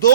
2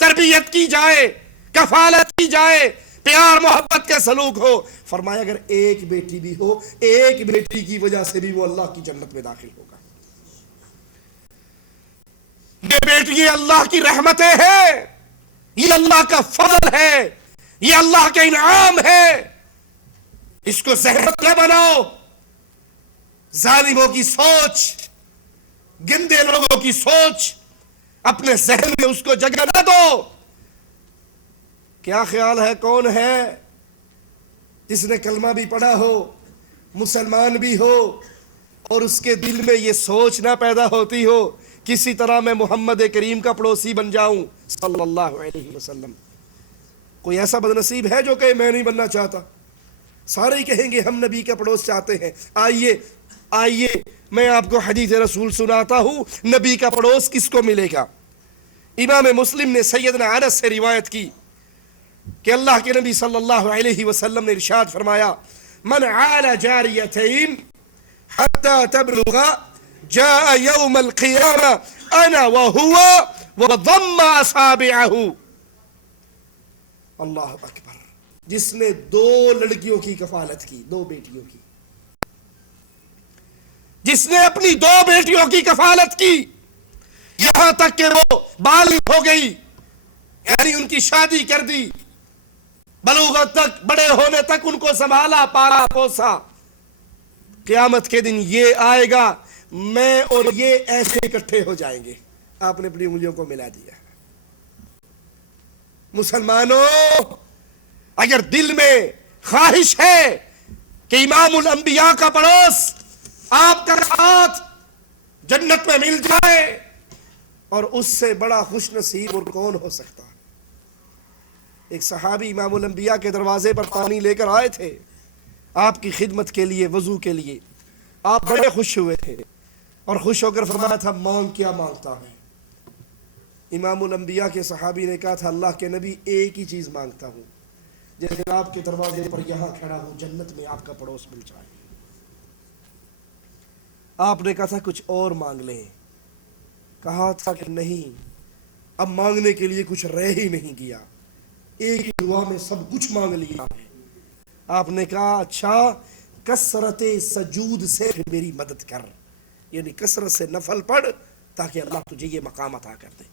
تربیت کی جائے، کفالت کی جائے، پیار محبت کے سلوک ہو۔ فرمایا اگر ایک بیٹی بھی ہو، ایک بیٹی کی وجہ سے بھی وہ اللہ کی جنت میں داخل ہوگا۔ یہ بیٹی اللہ کی رحمتیں ہیں، یہ اللہ کا فضل ہے، یہ اللہ کا انعام ہے۔ اس کو زحمت نہ بناؤ، ظالموں کی سوچ، گندے لوگوں کی سوچ اپنے ذہن میں اس کو جگہ نہ دو۔ کیا خیال ہے کون ہے جس نے کلمہ بھی پڑھا ہو، مسلمان بھی ہو، اور اس کے دل میں یہ سوچ نہ پیدا ہوتی ہو کسی طرح میں محمد کریم کا پڑوسی بن جاؤں صلی اللہ علیہ وسلم؟ کوئی ایسا بدنصیب ہے جو کہ میں نہیں بننا چاہتا؟ سارے ہی کہیں گے ہم نبی کا پڑوس چاہتے ہیں۔ آئیے میں آپ کو حدیث رسول سناتا ہوں، نبی کا پڑوس کس کو ملے گا۔ امام مسلم نے سیدنا انس سے روایت کی کہ اللہ کے نبی صلی اللہ علیہ وسلم نے ارشاد فرمایا، من عال جاریتین حتی تبلغ جاء یوم القیامہ انا وہو وضم اصابعہ۔ اللہ اکبر، جس نے دو لڑکیوں کی کفالت کی، دو بیٹیوں کی، جس نے اپنی دو بیٹیوں کی کفالت کی یہاں تک کہ وہ بالغ ہو گئی، یعنی ان کی شادی کر دی، بلوغت تک، بڑے ہونے تک ان کو سنبھالا، پالا پوسا، قیامت کے دن یہ آئے گا، میں اور یہ ایسے اکٹھے ہو جائیں گے۔ آپ نے اپنی انگلیوں کو ملا دیا۔ مسلمانوں، اگر دل میں خواہش ہے کہ امام الانبیاء کا پڑوس، آپ کا ساتھ جنت میں مل جائے، اور اس سے بڑا خوش نصیب اور کون ہو سکتا؟ ایک صحابی امام الانبیاء کے دروازے پر پانی لے کر آئے تھے آپ کی خدمت کے لیے، وضو کے لیے۔ آپ بڑے خوش ہوئے تھے اور خوش ہو کر فرمایا تھا، مانگ کیا مانگتا ہے؟ امام الانبیاء کے صحابی نے کہا تھا، اللہ کے نبی ایک ہی چیز مانگتا ہوں، جیسے آپ کے دروازے پر یہاں کھڑا ہوں، جنت میں آپ کا پڑوس مل جائے۔ آپ نے کہا تھا کچھ اور مانگ لیں، کہا تھا کہ نہیں، اب مانگنے کے لیے کچھ رہ ہی نہیں گیا، ایک ہی دعا میں سب کچھ مانگ لیا ہے۔ آپ نے کہا اچھا، کثرت سجود سے میری مدد کر، یعنی کثرت سے نفل پڑھ تاکہ اللہ تجھے یہ مقام عطا کر دے۔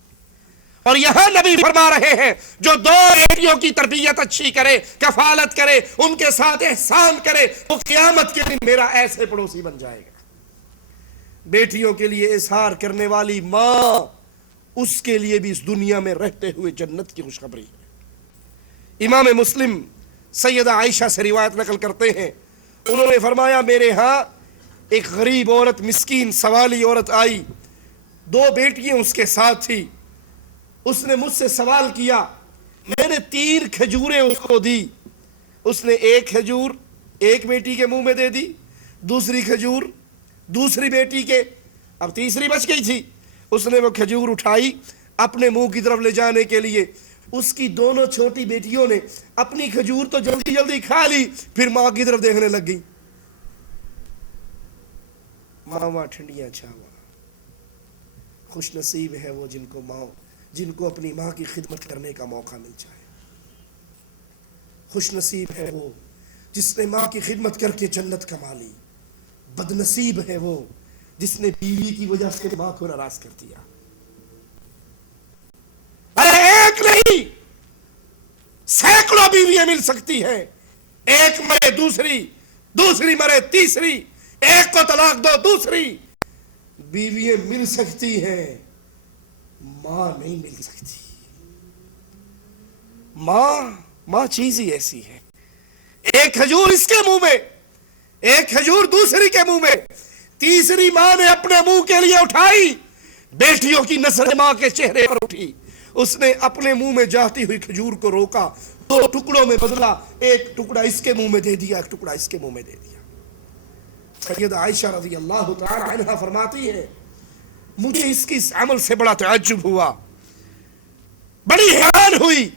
اور یہاں نبی فرما رہے ہیں، جو دو بیٹیوں کی تربیت اچھی کرے، کفالت کرے، ان کے ساتھ احسان کرے، وہ قیامت کے دن میرا ایسے پڑوسی بن جائے گا۔ بیٹیوں کے لیے اظہار کرنے والی ماں، اس کے لیے بھی اس دنیا میں رہتے ہوئے جنت کی خوشخبری ہے۔ امام مسلم سیدہ عائشہ سے روایت نقل کرتے ہیں، انہوں نے فرمایا، میرے ہاں ایک غریب عورت، مسکین سوالی عورت آئی، دو بیٹیاں اس کے ساتھ تھی۔ اس نے مجھ سے سوال کیا، میں نے 3 کھجوریں اس کو دی، اس نے ایک کھجور ایک بیٹی کے منہ میں دے دی، دوسری کھجور دوسری بیٹی کے، اب تیسری بچ گئی تھی۔ اس نے وہ کھجور اٹھائی اپنے منہ کی طرف لے جانے کے لیے، اس کی دونوں چھوٹی بیٹیوں نے اپنی کھجور تو جلدی جلدی کھا لی، پھر ماں کی طرف دیکھنے لگ گئی۔ ماں ٹھنڈیاں چھاواں، خوش نصیب ہے وہ جن کو اپنی ماں کی خدمت کرنے کا موقع مل جائے۔ خوش نصیب ہے وہ جس نے ماں کی خدمت کر کے جنت کما لی۔ بد نصیب ہے وہ جس نے بیوی کی وجہ سے ماں کو ناراض کر دیا۔ ارے ایک نہیں، سینکڑوں بیویاں مل سکتی ہیں، ایک مرے دوسری مرے تیسری، ایک کو طلاق دو دوسری، بیویاں مل سکتی ہیں، ماں نہیں مل سکتی۔ ماں چیز ہی ایسی ہے، ایک کھجور اس کے منہ میں، ایک کھجور دوسری کے منہ میں، تیسری ماں نے اپنے منہ کے لیے اٹھائی، بیٹیوں کی نظر ماں کے چہرے پر اٹھی، اس نے اپنے منہ میں جاتی ہوئی کھجور کو روکا، 2 ٹکڑوں میں بدلا، ایک ٹکڑا اس کے منہ میں دے دیا، ایک ٹکڑا اس کے منہ میں دے دیا۔ سیدہ عائشہ رضی اللہ تعالی عنہا فرماتی ہے، مجھے اس کی عمل سے بڑا تعجب ہوا، بڑی حیران ہوئی۔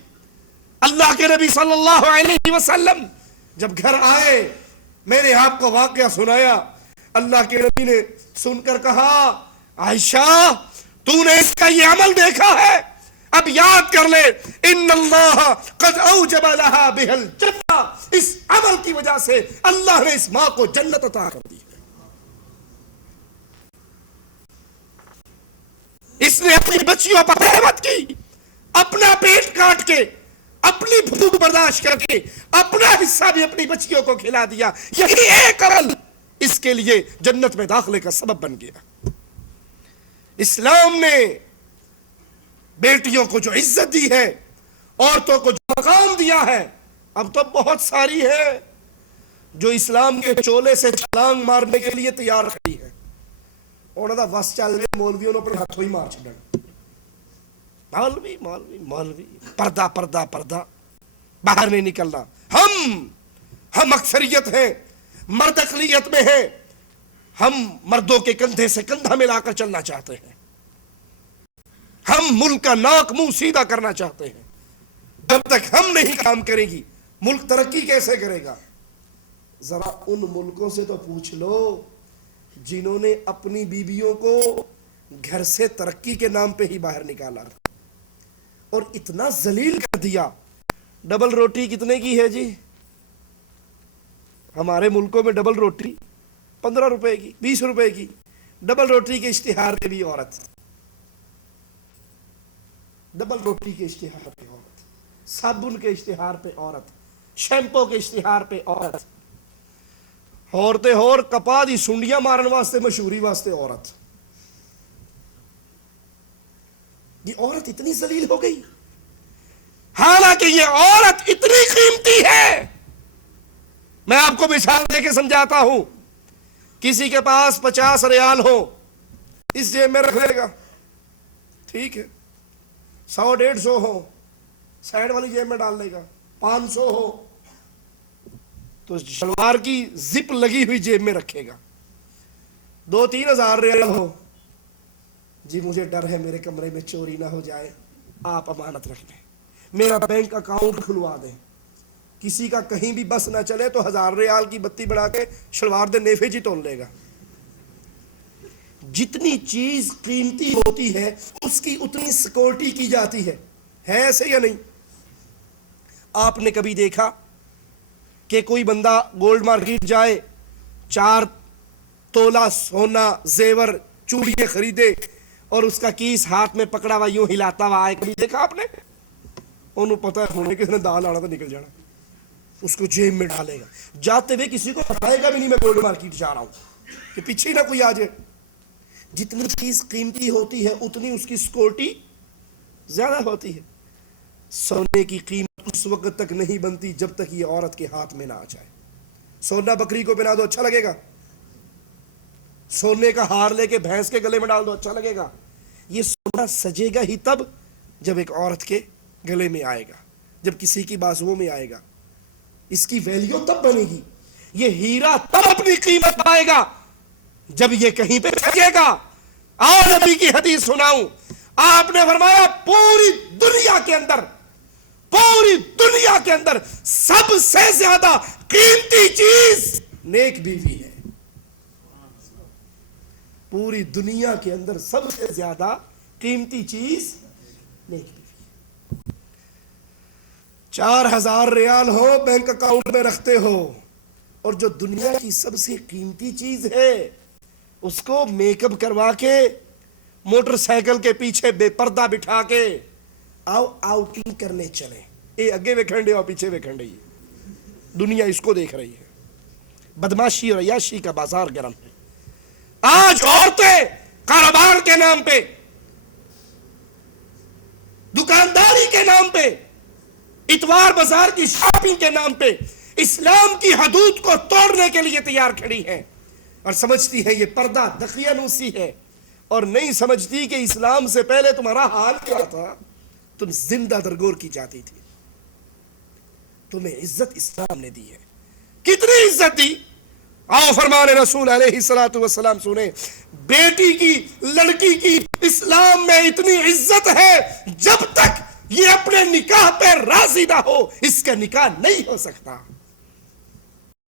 اللہ کے نبی صلی اللہ علیہ وسلم جب گھر آئے، میں نے آپ کو واقعہ سنایا، اللہ کے نبی نے سن کر کہا، عائشہ تو نے اس کا یہ عمل دیکھا ہے؟ اب یاد کر لے، ان اللہ قد اوجب لها بها الجنہ، اس عمل کی وجہ سے اللہ نے اس ماں کو جنت عطا کر دی ہے۔ اس نے اپنی بچیوں پر رحمت کی، اپنا پیٹ کاٹ کے، اپنی بھوک برداشت کر کے، اپنا حصہ بھی اپنی بچیوں کو کھلا دیا۔ یہی ایک عمل اس کے لیے جنت میں داخلے کا سبب بن گیا۔ اسلام نے بیٹیوں کو جو عزت دی ہے، عورتوں کو جو مقام دیا ہے، اب تو بہت ساری ہے جو اسلام کے چولے سے چھلانگ مارنے کے لیے تیار کھڑی ہے۔ انہوں نے بس چل رہے مولویوں نے اپنے ہاتھوں ہی مار چھڑن، مولوی مولوی مولوی، پردہ پردہ پردہ، باہر نہیں نکلنا۔ ہم اکثریت ہیں، مرد اقلیت میں ہیں، ہم مردوں کے کندھے سے کندھا ملا کر چلنا چاہتے ہیں، ہم ملک کا ناک منہ سیدھا کرنا چاہتے ہیں۔ جب تک ہم نہیں کام کریں گی ملک ترقی کیسے کرے گا؟ ذرا ان ملکوں سے تو پوچھ لو جنہوں نے اپنی بیویوں کو گھر سے ترقی کے نام پہ ہی باہر نکالا اور اتنا ذلیل کر دیا۔ ڈبل روٹی کتنے کی ہے جی؟ ہمارے ملکوں میں ڈبل روٹی 15 روپے کی، 20 روپے کی۔ ڈبل روٹی کے اشتہار پہ بھی عورت، ڈبل روٹی کے اشتہار پہ عورت، صابن کے اشتہار پہ عورت، شیمپو کے اشتہار پہ عورت، عورتیں اور کپا دی سنڈیاں مارن واسطے مشہوری واسطے عورت۔ یہ عورت اتنی ذلیل ہو گئی، حالانکہ یہ عورت اتنی قیمتی ہے۔ میں آپ کو مثال دے کے سمجھاتا ہوں۔ کسی کے پاس 50 ریال ہو، اس جیب میں رکھ لے گا، ٹھیک ہے۔ 100 150 ہو، سائڈ والی جیب میں ڈال لے گا۔ 500 ہو تو شلوار کی زپ لگی ہوئی جیب میں رکھے گا۔ 2-3 ہزار ریال ہو، جی مجھے ڈر ہے میرے کمرے میں چوری نہ ہو جائے، آپ امانت رکھ لیں، میرا بینک اکاؤنٹ کھلوا دیں، کسی کا کہیں بھی بس نہ چلے تو 1000 ریال کی بتی بڑھا کے شلوار دے نیفے جی تول لے گا۔ جتنی چیز قیمتی ہوتی ہے اس کی اتنی سیکورٹی کی جاتی ہے ایسے یا نہیں؟ آپ نے کبھی دیکھا کہ کوئی بندہ گولڈ مارکیٹ جائے، 4 تولہ سونا زیور چوڑیاں خریدے اور اس کا کیس ہاتھ میں پکڑا ہوا یوں ہلاتا ہوا آئے؟ کبھی دیکھا آپ نے؟ انہوں پتہ ہے ہونے کس نے دال آنا تو نکل جانا، اس کو جیب میں ڈالے گا، جاتے ہوئے کسی کو بتائے گا بھی نہیں میں گولڈ مارکیٹ جا رہا ہوں کہ پیچھے نہ کوئی آ جائے۔ جتنی چیز قیمتی ہوتی ہے اتنی اس کی سیکورٹی زیادہ ہوتی ہے۔ سونے کی قیمت اس وقت تک نہیں بنتی جب تک یہ عورت کے ہاتھ میں نہ آ جائے۔ سونا بکری کو پہنا دو اچھا لگے گا، سونے کا ہار لے کے بھینس کے گلے میں ڈال دو اچھا لگے گا۔ یہ سونا سجے گا ہی تب جب ایک عورت کے گلے میں آئے گا، جب کسی کی بازوؤں میں آئے گا، اس کی ویلیو تب بنے گی۔ یہ ہیرا تب اپنی قیمت پائے گا جب یہ کہیں پہ پھینکے گا۔ آؤ نبی کی حدیث سناؤں، آپ نے فرمایا پوری دنیا کے اندر سب سے زیادہ قیمتی چیز نیک بیوی ہے۔ پوری دنیا کے اندر سب سے زیادہ قیمتی چیز نیک بیوی۔ 4000 ریال ہو بینک اکاؤنٹ میں رکھتے ہو، اور جو دنیا کی سب سے قیمتی چیز ہے اس کو میک اپ کروا کے موٹر سائیکل کے پیچھے بے پردہ بٹھا کے آؤ آؤٹنگ کرنے چلے، اے اگے ویکھن ڈے اور پیچھے ویکھن ڈے، دنیا اس کو دیکھ رہی ہے۔ بدماشی اور عیاشی کا بازار گرم ہے۔ آج عورتیں کاروبار کے نام پہ، دکانداری کے نام پہ، اتوار بازار کی شاپنگ کے نام پہ اسلام کی حدود کو توڑنے کے لیے تیار کھڑی ہیں، اور سمجھتی ہے یہ پردہ دقیانوسی ہے، اور نہیں سمجھتی کہ اسلام سے پہلے تمہارا حال کیا تھا۔ تم زندہ درگور کی جاتی تھی، تمہیں عزت اسلام نے دی ہے۔ کتنی عزت دی؟ آؤ فرمان رسول علیہ الصلوۃ والسلام سنیں، بیٹی کی، لڑکی کی اسلام میں اتنی عزت ہے جب تک یہ اپنے نکاح پہ راضی نہ ہو اس کا نکاح نہیں ہو سکتا۔